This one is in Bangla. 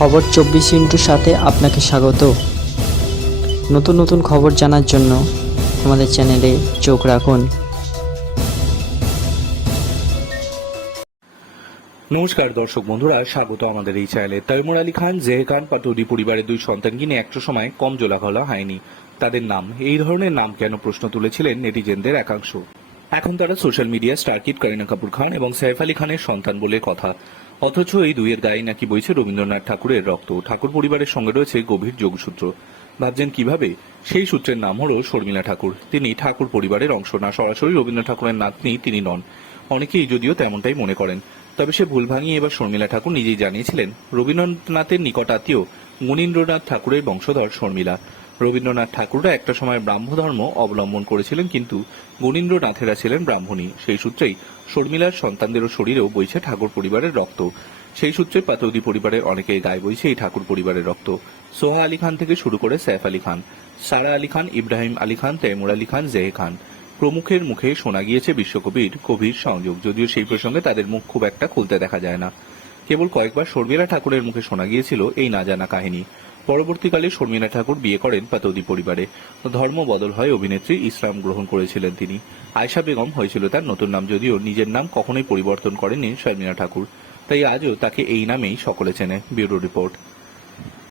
খবর 24 ইন্টুর সাথে আপনাকে স্বাগত। নতুন নতুন খবর জানার জন্য আমাদের চ্যানেলে চোখ রাখুন। নমস্কার দর্শক বন্ধুরা, স্বাগত আমাদের এই চ্যানেলে। তৈমুর আলী খান, জেহে খান পাটৌদি পরিবারের দুই সন্তানকে নিয়ে একটা সময় কম জোলাঘলা হয়নি। তাদের নাম, এই ধরনের নাম কেন প্রশ্ন তুলেছিলেন নেটিজেনদের একাংশ। এখন তারা social media star kid Kareena Kapoor খান এবং সাইফ আলী খানের সন্তান বলে কথা। অথচ এই দুইয়ের গায়ে নাকি বইছে রবীন্দ্রনাথ ঠাকুরের রক্ত। ঠাকুর পরিবারের সঙ্গে রয়েছে গভীর যোগসূত্র। ভাবছেন কিভাবে? সেই সূত্রের নাম হলো শর্মিলা ঠাকুর। তিনি ঠাকুর পরিবারের অংশ না, সরাসরি রবীন্দ্রনাথ ঠাকুরের নাতনি তিনি নন। অনেকেই যদিও তেমনটাই মনে করেন, তবে সে ভুল ভাঙিয়ে এবার শর্মিলা ঠাকুর নিজেই জানিয়েছিলেন রবীন্দ্রনাথের নিকট আত্মীয় মুনীন্দ্রনাথ ঠাকুরের বংশধর শর্মিলা। রবীন্দ্রনাথ ঠাকুররা একটা সময় ব্রাহ্ম ধর্ম অবলম্বন করেছিলেন, কিন্তু গুণীন্দ্রনাথেরা ছিলেন ব্রাহ্মণী। সেই সূত্রেই শর্মিলার সন্তানদেরও শরীরেও বইছে ঠাকুর পরিবারের রক্ত। সেই সূত্রে পাতৌদি পরিবারের অনেকেই গায়ে বইছে এই ঠাকুর পরিবারের রক্ত। সোহা আলী খান থেকে শুরু করে সাইফ আলী খান, সারা আলী খান, ইব্রাহিম আলী খান, তৈমুর আলী খান, জেহে খান প্রমুখের মুখে শোনা গিয়েছে বিশ্বকবির গভীর সংযোগ। যদিও সেই প্রসঙ্গে তাদের মুখ খুব একটা খুলতে দেখা যায় না। কেবল কয়েকবার শর্মিলা ঠাকুরের মুখে শোনা গিয়েছিল এই না জানা কাহিনী। পরবর্তীকালে শর্মিলা ঠাকুর বিয়ে করেন পাতৌদি পরিবারে। ধর্ম বদল হয় অভিনেত্রী, ইসলাম গ্রহণ করেছিলেন তিনি। আয়েশা বেগম হয়েছিল তার নতুন নাম, যদিও নিজের নাম কখনোই পরিবর্তন করেননি শর্মিলা ঠাকুর। তাই আজও তাকে এই নামেই সকলে চেনে। Bureau report.